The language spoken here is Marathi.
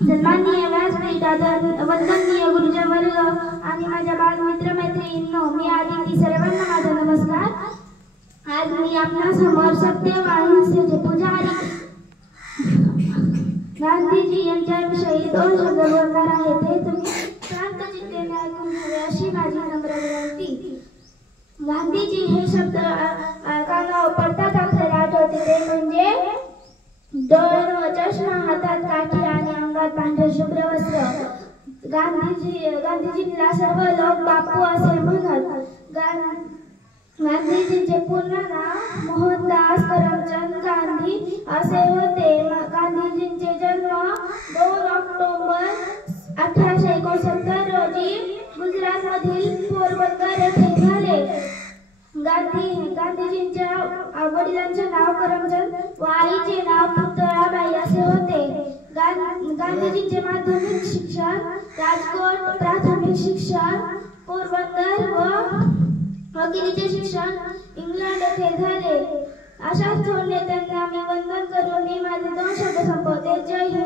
सन्माननीय व्यासपीठ वंदनीय गुरुजन वर्ग आणि माझ्या बालमित्र मैत्रिणींनो, मी आदिती, सर्वांना माझा नमस्कार. आज मी आपल्या समोर सत्य व अहिंसेचे पुजारी गांधीजी यांच्याविषयी 2 शब्द बोलणार आहे. ते तुम्ही शांत चित्तेने ऐकून घ्यावे अशी माझी नम्र विनंती. गांधीजी हे शब्द कानावर पडताच आपल्याला आठवते, ते म्हणजे डोळे व चष्मा, हातात काठी आणि अंगात पांढरे शुभ्र वस्त्र. गांधीजींना सर्व लोक बापू असे म्हणत. गांधीजींचे पूर्ण नाव मोहनदास करमचंद गांधी असे होते. गांधीजींचे जन्म 2 ऑक्टोबर 1869 रोजी गुजरातमधील पोरबंदर येथे झाले. गांधीजींच्या वडिलांचे नाव करमचंद व आईचे नाव पुतळाबाई असे होते. गांधीजींचे माध्यमिक शिक्षण राजकोट, प्राथमिक शिक्षण पोरबंदर व वकिलीचे शिक्षण इंग्लंड येथे झाले. अशाच थोर नेत्यांना मी वंदन करून मी माझे 2 शब्द संपवते. जय हिंद.